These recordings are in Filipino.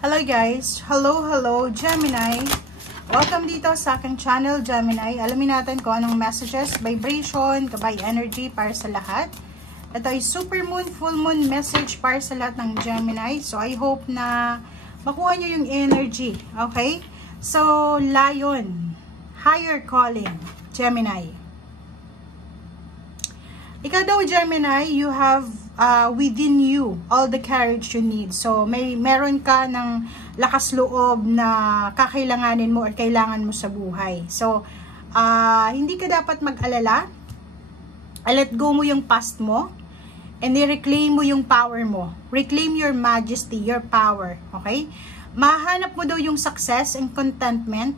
Hello guys! Hello Gemini! Welcome dito sa aking channel Gemini. Alamin natin kung anong messages, vibration, gabay energy para sa lahat. Ito ay super moon, full moon message para sa lahat ng Gemini. So I hope na makuha nyo yung energy. Okay? So Lion, higher calling, Gemini. Ikaw daw Gemini, you have within you all the courage you need. So meron ka ng lakas loob na kakailanganin mo or kailangan mo sa buhay. So hindi ka dapat mag-alala. Let go mo yung past mo and i-reclaim mo yung power mo. Reclaim your majesty, your power. Okay? Mahanap mo daw yung success and contentment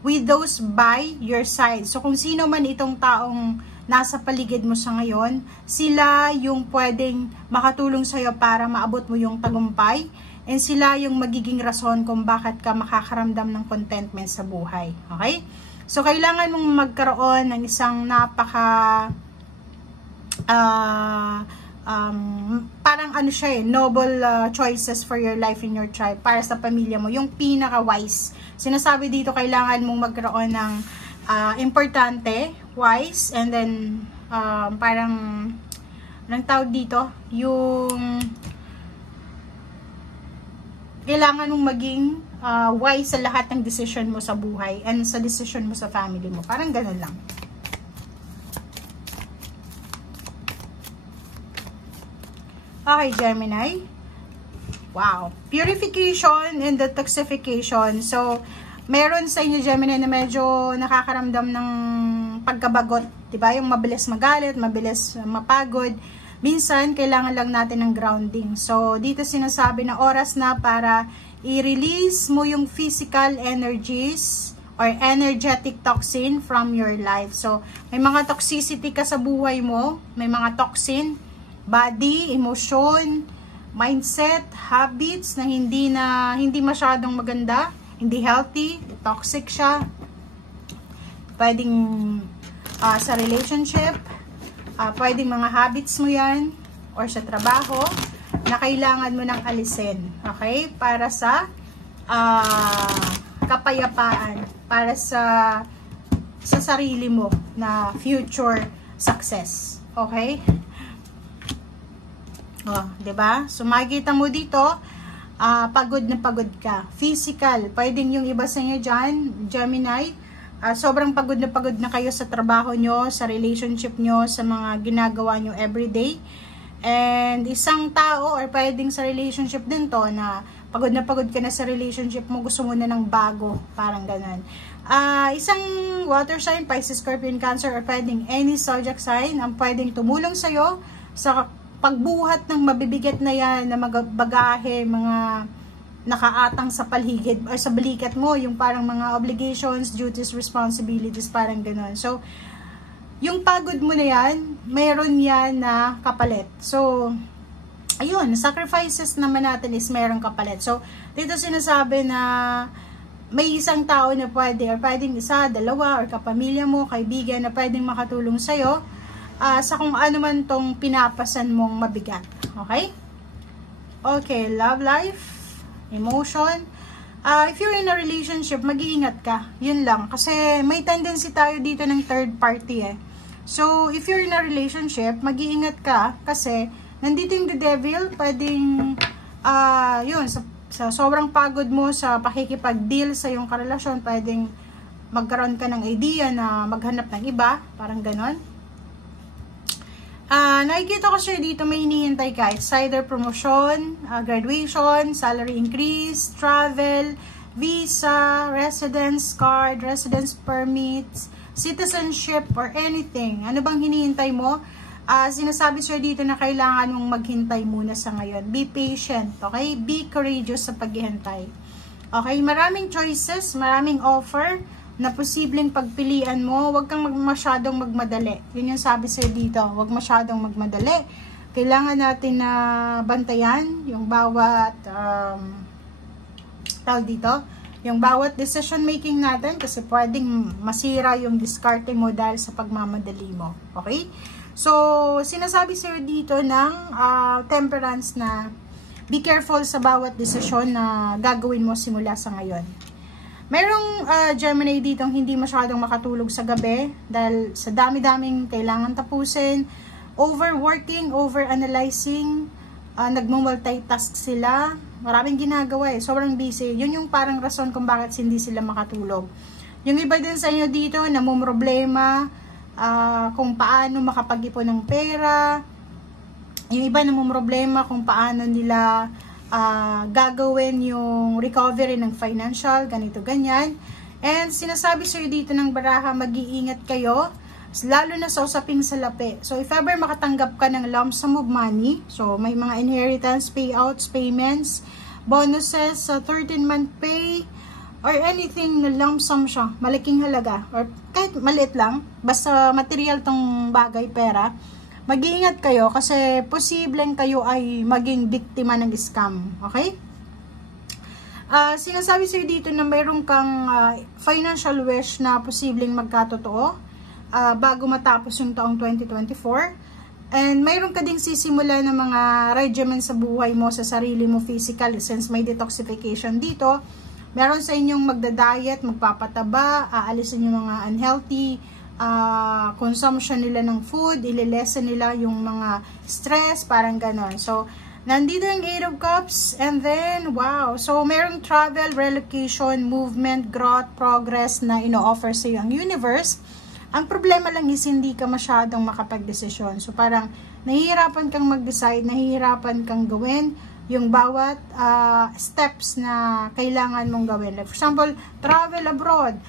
with those by your side. So kung sino man itong taong nasa paligid mo sa ngayon, sila yung pwedeng makatulong sa'yo para maabot mo yung tagumpay, and sila yung magiging rason kung bakit ka makakaramdam ng contentment sa buhay. Okay? So, kailangan mong magkaroon ng isang parang ano siya noble choices for your life in your tribe, para sa pamilya mo, yung pinaka-wise. Sinasabi dito, kailangan mong magkaroon ng importante, wise, and then parang anong tawag dito, yung kailangan mong maging wise sa lahat ng decision mo sa buhay and sa decision mo sa family mo. Parang ganun lang. Okay, Gemini. Wow. Purification and detoxification. So, meron sa inyo Gemini na medyo nakakaramdam ng pagkabagot, 'di ba? Yung mabilis magalit, mabilis mapagod. Minsan kailangan lang natin ng grounding. So dito sinasabi na oras na para i-release mo yung physical energies or energetic toxin from your life. So may mga toxicity ka sa buhay mo, may mga toxin, body, emotion, mindset, habits na hindi masyadong maganda. Hindi healthy, toxic siya. Pwedeng sa relationship, pwedeng mga habits mo yan, or sa trabaho, na kailangan mo nang alisin. Okay? Para sa kapayapaan, para sa sarili mo na future success. Okay? Oh, 'di ba? So makikita mo dito, pagod na pagod ka. Physical, pwedeng yung iba sa inyo dyan, Gemini, sobrang pagod na kayo sa trabaho nyo, sa relationship nyo, sa mga ginagawa nyo everyday. And isang tao, or pwedeng sa relationship din to, na pagod ka na sa relationship mo, gusto mo na ng bago, parang ganun. Isang water sign, Pisces, Scorpion, Cancer, or pwedeng any zodiac sign, ang pwedeng tumulong sa'yo sa pagbuhat ng mabibigat na yan, na bagahe, mga nakaatang sa paligid or sa balikat mo, yung parang mga obligations, duties, responsibilities, parang gano'n. So, yung pagod mo na yan, mayroon yan na kapalit. So, ayun, sacrifices naman natin is mayroong kapalit. So, dito sinasabi na may isang tao na pwedeng isa, dalawa, or kapamilya mo, kaibigan na pwedeng makatulong sa'yo sa kung ano man tong pinapasan mong mabigat. Okay? Okay, love life, emotion. If you're in a relationship, mag-iingat ka. Yun lang. Kasi may tendency tayo dito ng third party eh. So, if you're in a relationship, mag-iingat ka kasi nandito yung the devil, pwedeng yun, sa sobrang pagod mo sa pakikipag-deal sa yung karelasyon, pwedeng magkaroon ka ng idea na maghanap ng iba, parang ganon. Nakikita ko siya dito, may hinihintay ka. It's either promotion, graduation, salary increase, travel, visa, residence card, residence permits, citizenship, or anything. Ano bang hinihintay mo? Sinasabi siya dito na kailangan mong maghintay muna sa ngayon. Be patient, okay? Be courageous sa paghihintay. Okay? Maraming choices, maraming offer na posibleng pagpilian mo. Huwag kang masyadong magmadali. Yun yung sabi sa'yo dito. Huwag masyadong magmadali. Kailangan natin na bantayan yung bawat yung bawat decision making natin, kasi pwedeng masira yung diskarte mo dahil sa pagmamadali mo. Okay? So, sinasabi sa'yo dito ng temperance na be careful sa bawat desisyon na gagawin mo simula sa ngayon. Merong Gemini ditong hindi masyadong makatulog sa gabi dahil sa dami-daming kailangan tapusin, overworking, overanalyzing, nagmo-multitask sila, maraming ginagawa sobrang busy. Yun yung parang rason kung bakit hindi sila makatulog. Yung iba din sa inyo dito, namumroblema, kung paano makapag-ipon ng pera. Yung iba namumroblema kung paano nila gagawin yung recovery ng financial, ganito, ganyan. And sinasabi sa'yo dito ng baraha, mag-iingat kayo, lalo na sa usaping salapi. So, if ever makatanggap ka ng lump sum of money, so may mga inheritance, payouts, payments, bonuses, 13-month pay, or anything na lump sum siya, malaking halaga, or kahit maliit lang, basta material tong bagay, pera, mag-iingat kayo kasi posibleng kayo ay maging biktima ng scam. Okay? Sinasabi sa'yo dito na mayroon kang financial wish na posibleng magkatotoo bago matapos yung taong 2024. And mayroon ka ding sisimula ng mga regimen sa buhay mo, sa sarili mo physically, since may detoxification dito. Meron sa inyong magda-diet, magpapataba, aalisin yung mga unhealthy consumption nila ng food, ililesen nila yung mga stress, parang ganon. So, nandito yung 8 of Cups, and then, wow, so merong travel, relocation, movement, growth, progress na ino-offer sa iyo ang universe. Ang problema lang is hindi ka masyadong makapag-desisyon. So, parang nahihirapan kang mag-decide, nahihirapan kang gawin yung bawat steps na kailangan mong gawin. Like, for example, travel abroad.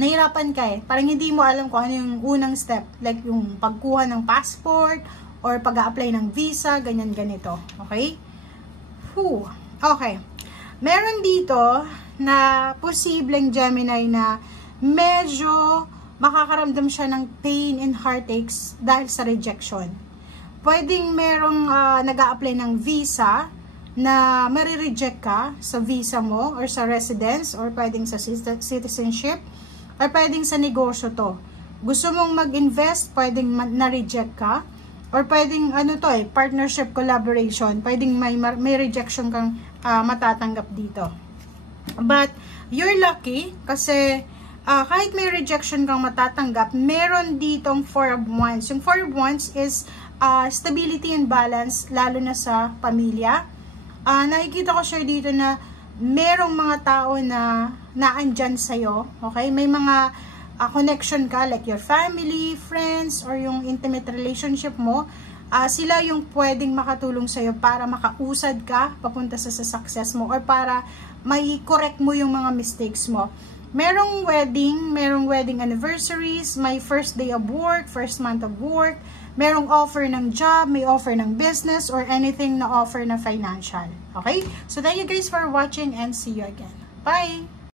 Nahirapan ka parang hindi mo alam kung ano yung unang step, like yung pagkuha ng passport or pag-a-apply ng visa, ganyan ganito. Okay? Okay. Meron dito na posibleng Gemini na medyo makakaramdam siya ng pain and heartaches dahil sa rejection. Pwedeng merong nag-a-apply ng visa na marireject ka sa visa mo or sa residence or pwedeng sa citizenship. Or pwedeng sa negosyo to. Gusto mong mag-invest, pwedeng na-reject ka. Or pwedeng, partnership, collaboration. Pwedeng may rejection kang matatanggap dito. But, you're lucky kasi kahit may rejection kang matatanggap, meron ditong 4 of Wands. Yung 4 of Wands is stability and balance, lalo na sa pamilya. Nakikita ko siya dito na merong mga tao na naandyan sa'yo, okay? May mga connection ka, like your family, friends, or yung intimate relationship mo, sila yung pwedeng makatulong sa'yo para makausad ka papunta sa success mo or para may correct mo yung mga mistakes mo. Merong wedding anniversaries, may first day of work, first month of work, merong offer ng job, may offer ng business, or anything na offer na financial. Okay? So, thank you guys for watching and see you again. Bye!